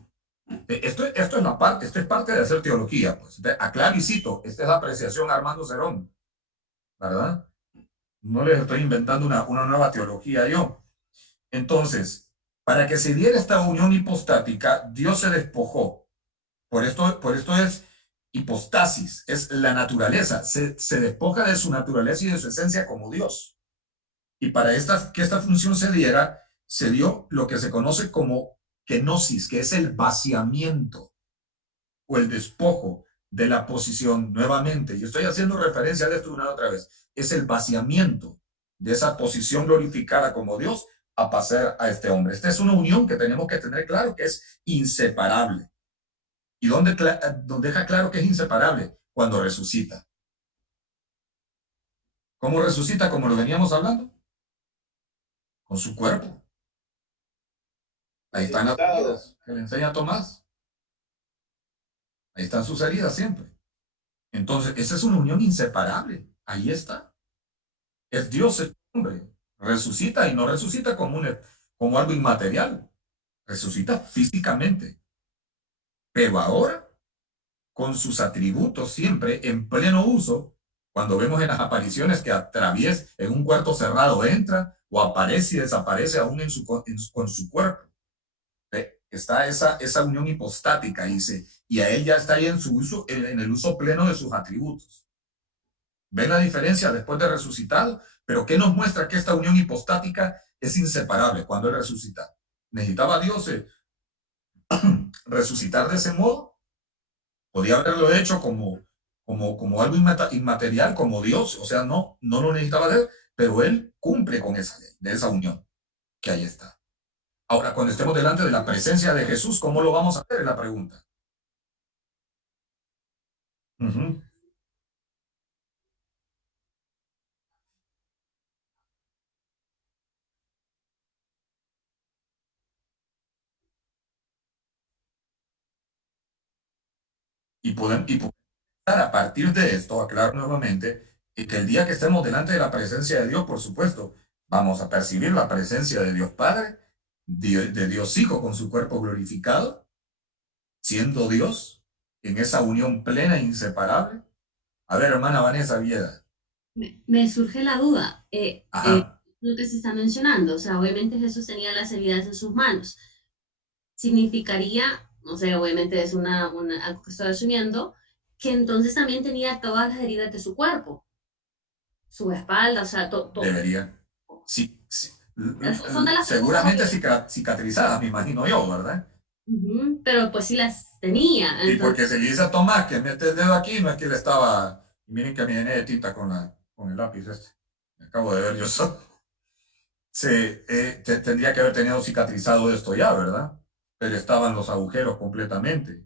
Esto es parte de hacer teología. Pues. Aclaro y cito, esta es la apreciación Armando Cerón, ¿verdad? No les estoy inventando una nueva teología yo. Entonces, para que se diera esta unión hipostática, Dios se despojó. Por esto es hipostasis, es la naturaleza. Se despoja de su naturaleza y de su esencia como Dios. Y para que esta función se diera, se dio lo que se conoce como kenosis, que es el vaciamiento o el despojo de la posición. Nuevamente, yo estoy haciendo referencia de esto una otra vez, es el vaciamiento de esa posición glorificada como Dios a pasar a este hombre. Esta es una unión que tenemos que tener claro que es inseparable. ¿Y dónde deja claro que es inseparable? Cuando resucita. ¿Cómo resucita? Como lo veníamos hablando. Con su cuerpo. Ahí están las heridas que le enseña Tomás. Ahí están sus heridas siempre. Entonces, esa es una unión inseparable. Ahí está. Es Dios el hombre. Resucita y no resucita como algo inmaterial. Resucita físicamente. Pero ahora, con sus atributos siempre en pleno uso, cuando vemos en las apariciones que atraviesa en un cuarto cerrado, entra o aparece y desaparece aún con su cuerpo. Está esa unión hipostática, dice, y a él ya está ahí en el uso pleno de sus atributos. ¿Ven la diferencia después de resucitado? Pero ¿qué nos muestra que esta unión hipostática es inseparable cuando él resucita? ¿Necesitaba Dios resucitar de ese modo? Podía haberlo hecho como algo inmaterial, como Dios, o sea, no lo necesitaba hacer, pero él cumple con esa ley, de esa unión, que ahí está. Ahora, cuando estemos delante de la presencia de Jesús, ¿cómo lo vamos a hacer? Es la pregunta. Y podemos a partir de esto, aclaro nuevamente, que el día que estemos delante de la presencia de Dios, por supuesto, vamos a percibir la presencia de Dios Padre, de Dios Hijo con su cuerpo glorificado, siendo Dios, en esa unión plena e inseparable. A ver, hermana Vanessa Vieda. Me surge la duda, lo que se está mencionando, o sea, obviamente Jesús tenía las heridas en sus manos. Significaría, no sé, obviamente es algo que estoy asumiendo, que entonces también tenía todas las heridas de su cuerpo, su espalda, o sea, todo. Debería. Sí. Son de las seguramente cicatrizadas, me imagino yo, ¿verdad? Pero pues sí las tenía. Entonces... Y porque se le dice a Tomás que mete el dedo aquí, no es que él estaba... Miren que me llené de tinta con el lápiz este. Me acabo de ver yo solo. Tendría que haber tenido cicatrizado esto ya, ¿verdad? pero estaban los agujeros completamente.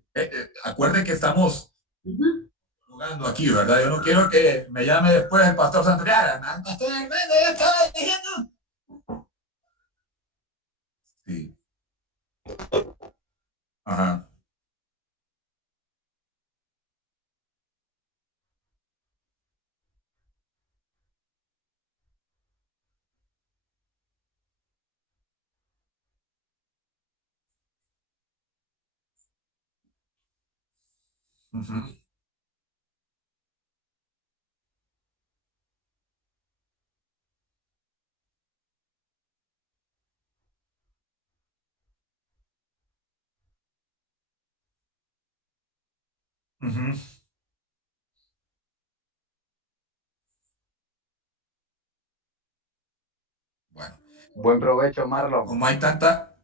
Acuerden que estamos jugando aquí, ¿verdad? Yo no quiero que me llame después el pastor Santriaga. Pastor Armando, yo estaba diciendo. Sí. Ajá. Ujú. Ujú. Bueno, Buen provecho, Marlon. como hay tanta,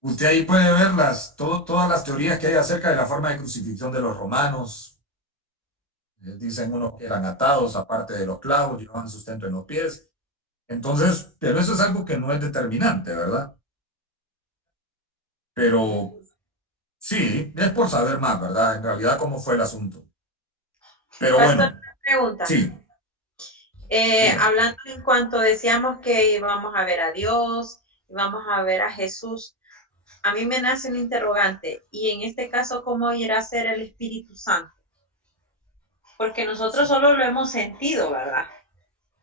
usted ahí puede ver todas las teorías que hay acerca de la forma de crucifixión de los romanos. Dicen unos que eran atados, aparte de los clavos, llevaban sustento en los pies. Entonces, pero eso es algo que no es determinante, ¿verdad? Pero sí, es por saber más, ¿verdad? En realidad, cómo fue el asunto. Pero Pastor, bueno, una pregunta. sí. Hablando en cuanto decíamos que íbamos a ver a Dios, íbamos a ver a Jesús, a mí me nace un interrogante, y en este caso, ¿cómo irá a ser el Espíritu Santo? Porque nosotros solo lo hemos sentido, ¿verdad?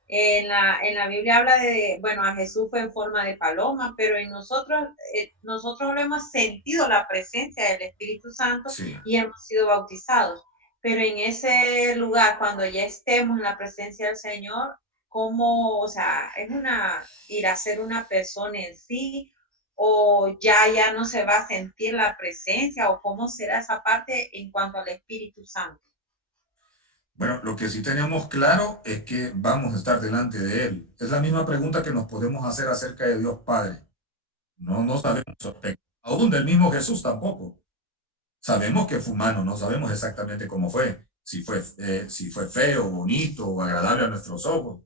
En la Biblia habla de, bueno, a Jesús fue en forma de paloma, pero en nosotros lo hemos sentido la presencia del Espíritu Santo y hemos sido bautizados. Pero en ese lugar, cuando ya estemos en la presencia del Señor, ¿cómo, o sea, ir a ser una persona en sí, o ya no se va a sentir la presencia, o cómo será esa parte en cuanto al Espíritu Santo? Bueno, lo que sí tenemos claro es que vamos a estar delante de Él. Es la misma pregunta que nos podemos hacer acerca de Dios Padre. No sabemos, aún del mismo Jesús tampoco. Sabemos que fue humano, no sabemos exactamente cómo fue. Si fue feo, bonito o agradable a nuestros ojos.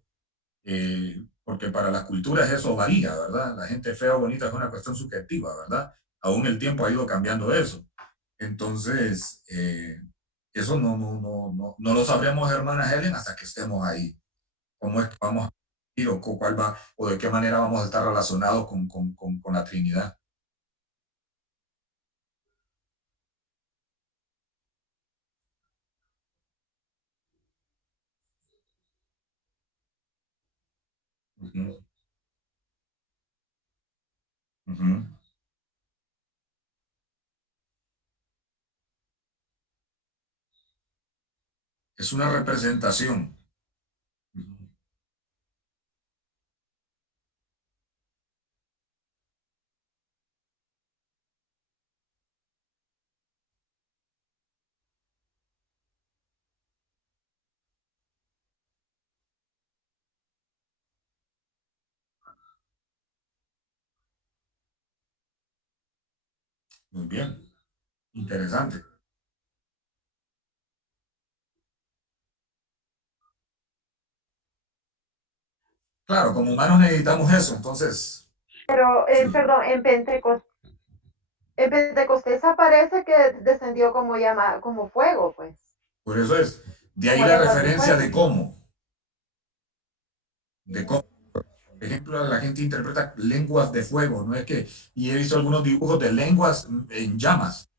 Porque para las culturas eso varía, ¿verdad? La gente fea o bonita es una cuestión subjetiva, ¿verdad? Aún el tiempo ha ido cambiando eso. Entonces, eso no lo sabremos, hermana Helen, hasta que estemos ahí. ¿Cómo es que vamos a ir o cuál va, o de qué manera vamos a estar relacionados con la Trinidad? Ujú. Ujú. Es una representación. Ujú. Muy bien, interesante. Claro, como humanos necesitamos eso, entonces, Pero, sí, perdón, en Pentecostés aparece que descendió como como fuego, pues. por eso es. De ahí Como la lenguas de referencia fuego. de cómo. De cómo. Por ejemplo, la gente interpreta lenguas de fuego, ¿no? Es que, y he visto algunos dibujos de lenguas en llamas,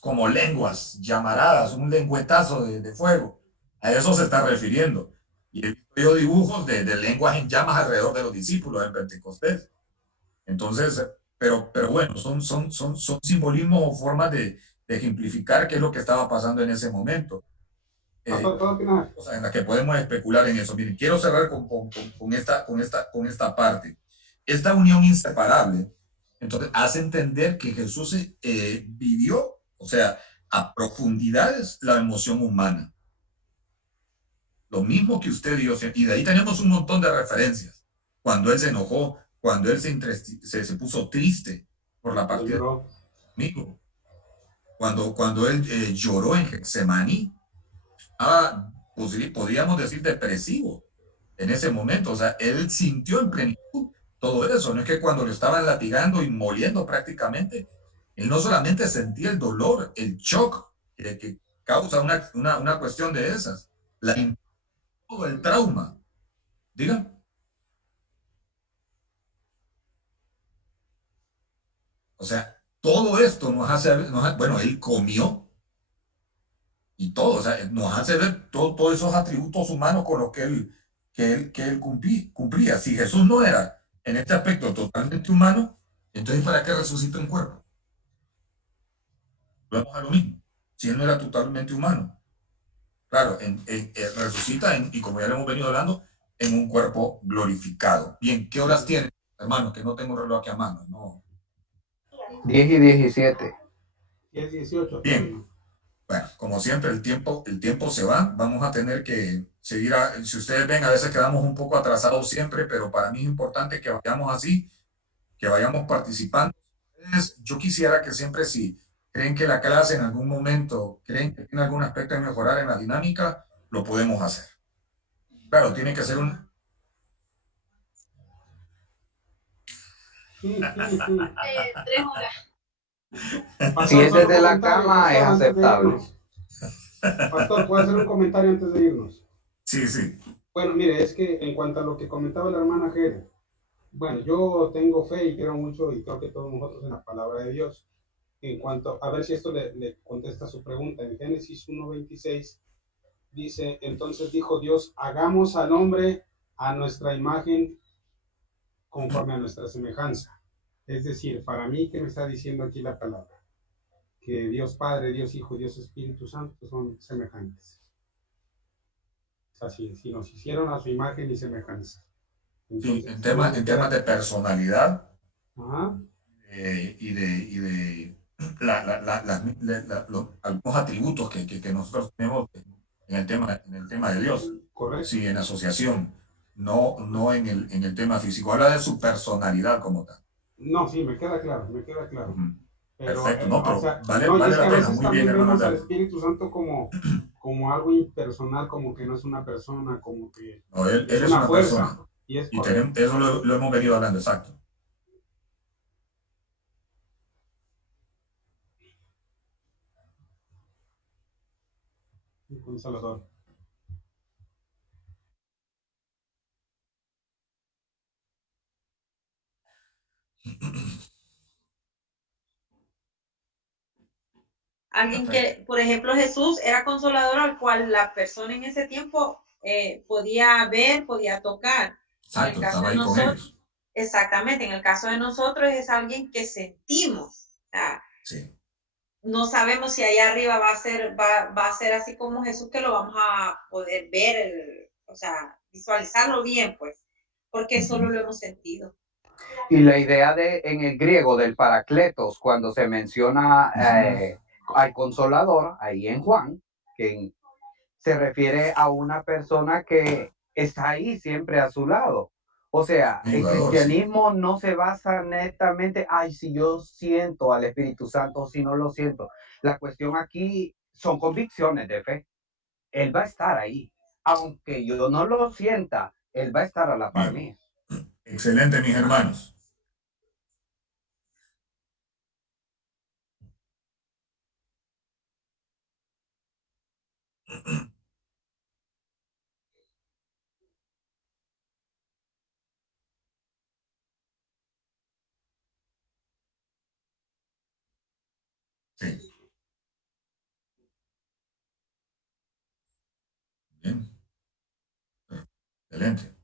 como lenguas llamaradas, un lengüetazo de fuego. A eso se está refiriendo. Y he visto yo dibujos de lenguas en llamas alrededor de los discípulos en Pentecostés. Entonces, pero bueno, son simbolismos o formas de ejemplificar qué es lo que estaba pasando en ese momento. O sea, en la que podemos especular en eso. Miren, quiero cerrar con esta parte. Esta unión inseparable, entonces, hace entender que Jesús vivió, o sea, a profundidades la emoción humana. Lo mismo que usted dio, y de ahí tenemos un montón de referencias. Cuando él se enojó, cuando él se puso triste por la partida de amigo, cuando él lloró en Getsemaní, podríamos decir depresivo en ese momento. O sea, él sintió en plenitud todo eso. No es que cuando lo estaban latigando y moliendo prácticamente, él no solamente sentía el dolor, el shock que causa una cuestión de esas, todo el trauma. Digan. O sea, todo esto nos hace, bueno, él comió y todo, o sea, nos hace ver todos esos atributos humanos con los que él cumplía. Si Jesús no era en este aspecto totalmente humano, entonces ¿para qué resucita un cuerpo? Vamos a lo mismo. Si él no era totalmente humano, claro, resucita y como ya lo hemos venido hablando, en un cuerpo glorificado. Bien, ¿qué horas tiene, hermanos? Que no tengo un reloj aquí a mano, no. 10 y 17. 10, 18. Bien. Bueno, como siempre, el tiempo se va. Vamos a tener que seguir. Si ustedes ven, a veces quedamos un poco atrasados siempre, pero para mí es importante que vayamos así, que vayamos participando. Entonces, yo quisiera que siempre, si creen que la clase en algún momento, creen que tiene algún aspecto de mejorar en la dinámica, lo podemos hacer. Claro, tiene que ser un... Sí. 3 horas. Si es desde la cama, es aceptable. Pastor, ¿puedo hacer un comentario antes de irnos? Sí, sí. Bueno, mire, es que en cuanto a lo que comentaba la hermana Jere, bueno, yo tengo fe y creo mucho, y creo que todos nosotros, en la palabra de Dios. En cuanto, a ver si esto le contesta su pregunta, en Génesis 1:26 dice, entonces dijo Dios, hagamos al hombre a nuestra imagen conforme a nuestra semejanza. Es decir, para mí, ¿qué me está diciendo aquí la palabra? Que Dios Padre, Dios Hijo, Dios Espíritu Santo son semejantes. O sea, si nos hicieron a su imagen y semejanza. Entonces, sí, en temas de personalidad. Ajá. Y de algunos atributos que nosotros tenemos en el tema de Dios. Correcto. Sí, en asociación, no en el tema físico. Habla de su personalidad como tal. No, sí, me queda claro. Pero, perfecto, no, pero o sea, vale y la es que a pena, veces muy bien, también hermano. vemos al Espíritu Santo como algo impersonal, como que no es una persona, como que No, él es una fuerza. persona. Y es eso lo hemos venido hablando, exacto. Con Salvador. Alguien que, por ejemplo, Jesús era consolador al cual la persona en ese tiempo podía ver, podía tocar. Exacto, estaba ahí con ellos. Exactamente, en el caso de nosotros es alguien que sentimos. Sí. No sabemos si allá arriba va a ser así como Jesús, que lo vamos a poder ver, o sea, visualizarlo bien, pues, porque solo lo hemos sentido. Y la idea en el griego del paracletos, cuando se menciona al consolador, ahí en Juan, que se refiere a una persona que está ahí siempre a su lado. O sea, el cristianismo no se basa netamente, si yo siento al Espíritu Santo, si no lo siento. La cuestión aquí son convicciones de fe. Él va a estar ahí. Aunque yo no lo sienta, Él va a estar a la par mía. Excelente, mis hermanos. Sí. Bien. Excelente.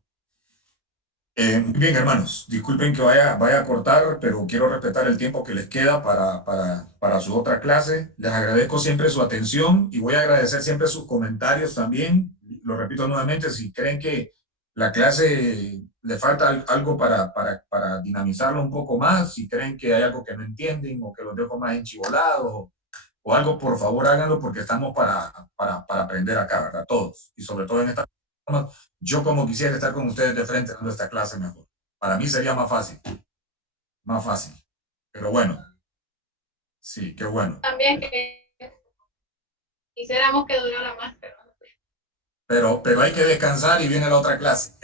Muy bien, hermanos. Disculpen que vaya a cortar, pero quiero respetar el tiempo que les queda para su otra clase. Les agradezco siempre su atención y voy a agradecer siempre sus comentarios también. Lo repito nuevamente, si creen que la clase le falta algo para dinamizarlo un poco más, si creen que hay algo que no entienden o que los dejo más enchivolados o algo, por favor háganlo porque estamos para aprender acá, ¿verdad? Todos. Y sobre todo en esta... Yo como quisiera estar con ustedes de frente dando esta clase mejor. Para mí sería más fácil. Más fácil. Pero bueno. Sí, qué bueno. También que quisiéramos que durara más, pero hay que descansar y viene la otra clase.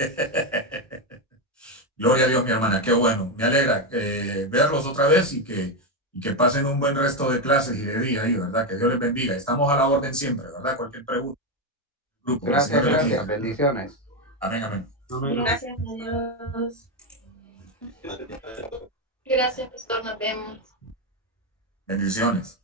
Gloria a Dios, mi hermana, qué bueno. Me alegra verlos otra vez y que pasen un buen resto de clases y de día ahí, ¿verdad? Que Dios les bendiga. Estamos a la orden siempre, ¿verdad? Cualquier pregunta. Grupo, Gracias, gracias. Bendiciones. Amén, amén. Gracias a Dios. Gracias, pastor. Nos vemos. Bendiciones.